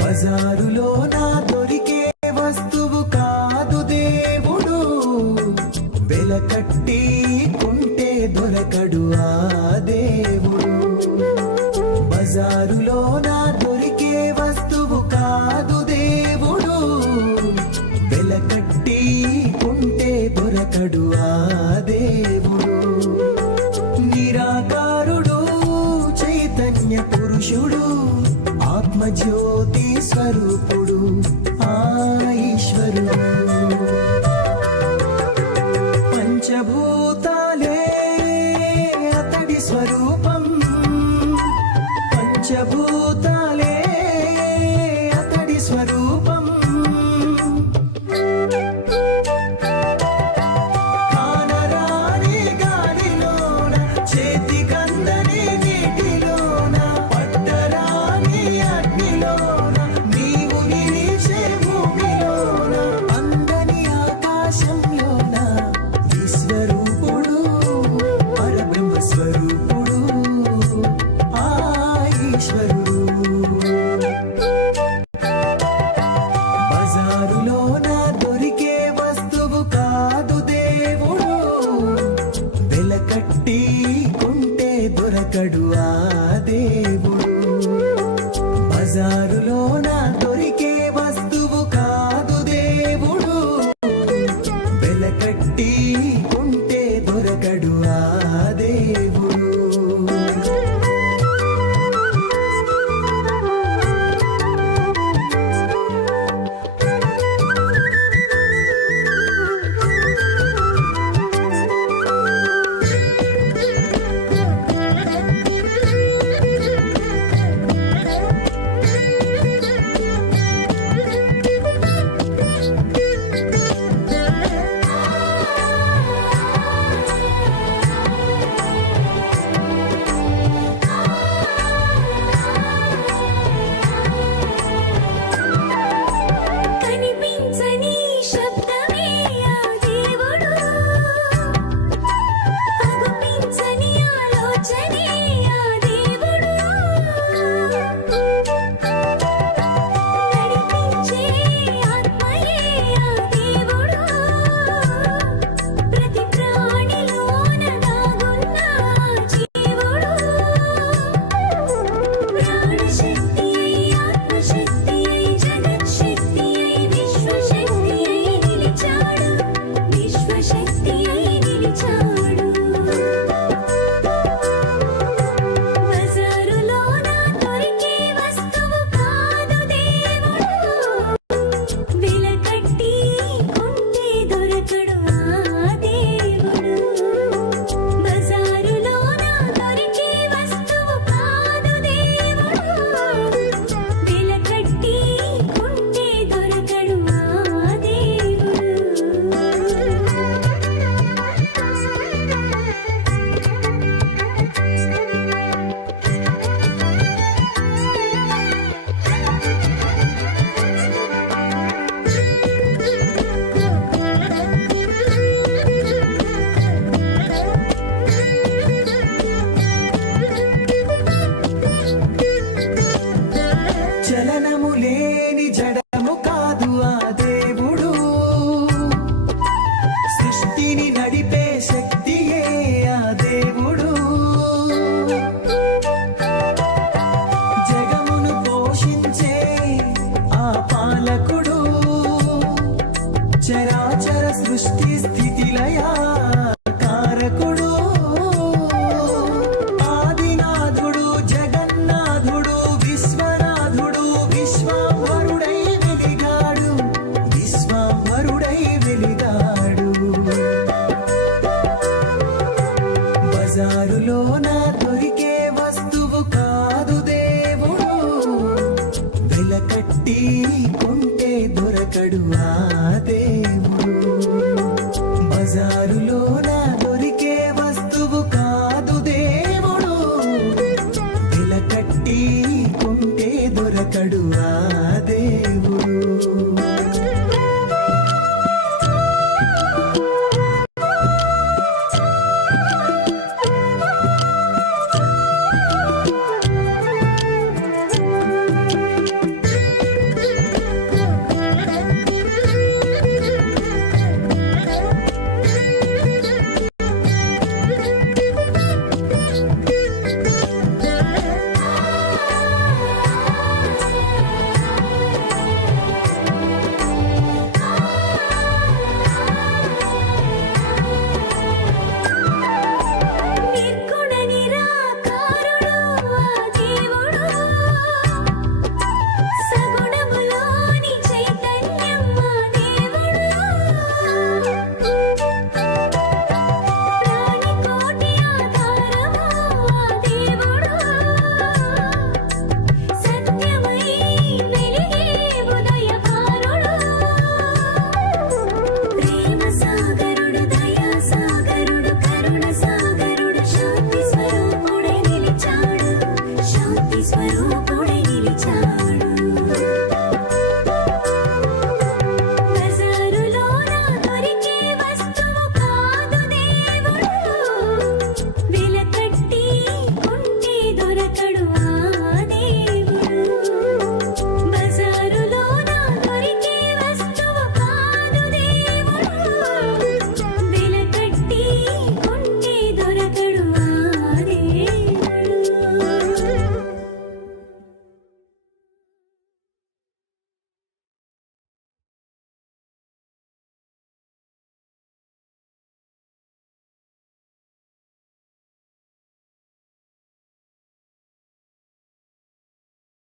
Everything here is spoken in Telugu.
బజారులో నా దొరికే వస్తువు కాదు దేవుడు, వెలకట్టి కొంటే దొరకడు ఆ దేవుడు. బజారులో నా దొరికే వస్తువు కాదు దేవుడు, వెలకట్టి కొంటే దొరకడు ఆ దేవుడు. నిరాకారుడు చైతన్య పురుషుడు, ఆత్మజ్యోతి స్వరూపుడు ఆ ఈశ్వరుడు. పంచభూతాలే అతడి స్వరూపం, పంచభూతాలే అతడి స్వరూపం. కానరాని గాలిలోన, చేతికందని నీటిలోన, పట్టరాని అగ్నిలోన, నీవు నిలిచే భూమిలోన, అందని ఆకాశంలోన, విశ్వరూపుడు పరబ్రహ్మ స్వరూపుడు ఆ ఈశ్వరుడు. బజారులోన దొరికే వస్తువు కాదు దేవుడు, వెలకట్టి కొంటే దొరకడు ఆ దేవుడు. బజారులోన దొరికే వస్తువు కాదు దేవుడు, వెలకట్టి కొంటే దొరకడు ఆ దేవుడు. బజారులోన దొరికే వస్తువు కాదు దేవుడు వెలకట్టి కొంటే దొరకడు ఆ దేవుడు బజారు